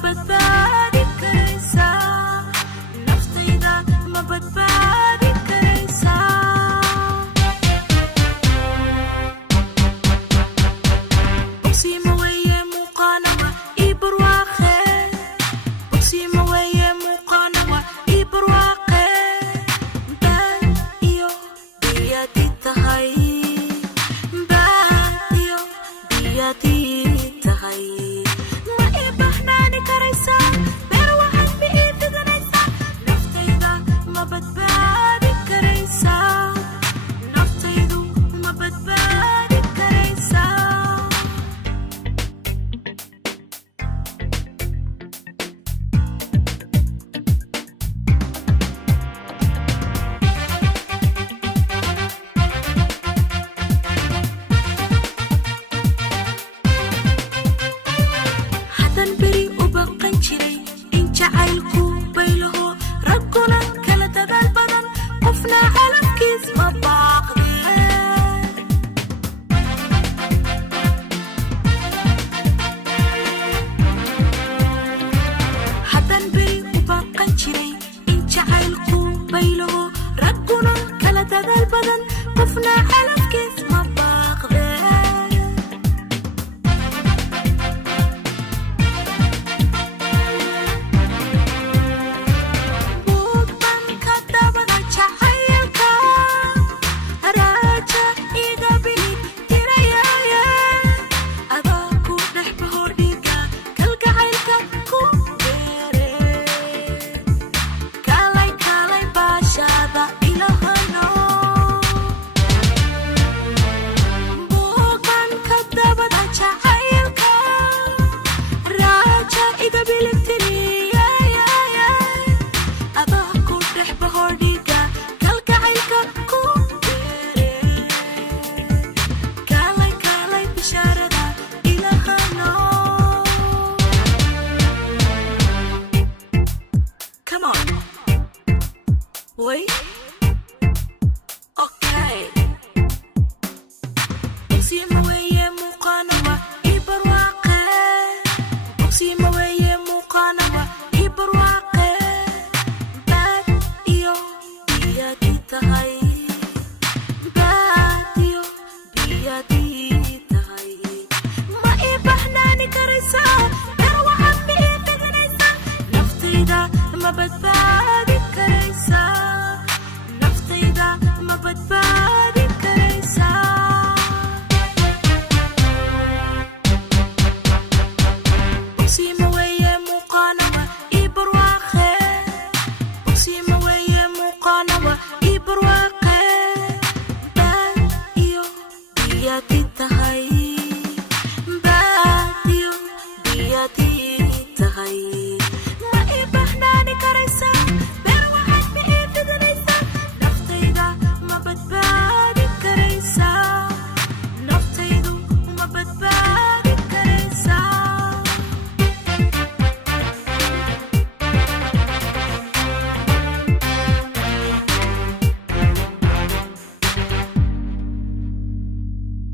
badbaadi karaysaa naftayda ma badbaadi karaysaa bogsiima weeye muuqaanawa ii barwaaqe bogsiima weeye muuqaanawa ii barwaaqe baan iyo biyadi tahay baan iyo biyadi tahay ma ii bahnaani karaysaa beer waxaad ma ii fidanaysaa naftayda ma badbaadi karaysaa naftaydu ma badbaadi karaysaa hadan beri u baqan jiray in jacaylku baylaho ragguna kala dadaal badan qofna calafkiis ma baaqdeen hadan beri u baqan jiray in jacaylku baylaho ragguna kala dadaal badan qofna calafkiis ma baaqdeen buugban ka dabada jacaylka raaja iga bilid tirayaaye adaa ku dhex bahordhiga kalgacaylka ku beere kalay kalay baashada ilahano buugban ka dabada jacaylka raaja iga bilid tirayaaye adaa ku dhex bahordhiga kalgacaylka ku beere kalay kalay bishaarada ilahano come on wait okay bogsiima weeye muuqaanawa ii barwaaqe bogsiima weeye muuqaanawa ii barwaaqe baad iyo biyadi tahay baad iyo biyadi tahay ma ii bahnaani karaysaa beer waxaad ma ii fidanaysaa naftayda ma badbaadi karaysaa naftayda ma badbaadi karaysaa bogsiima weeye muuqaanawa ii barwaaqe bogsiima weeye muuqaanawa ii barwaaqe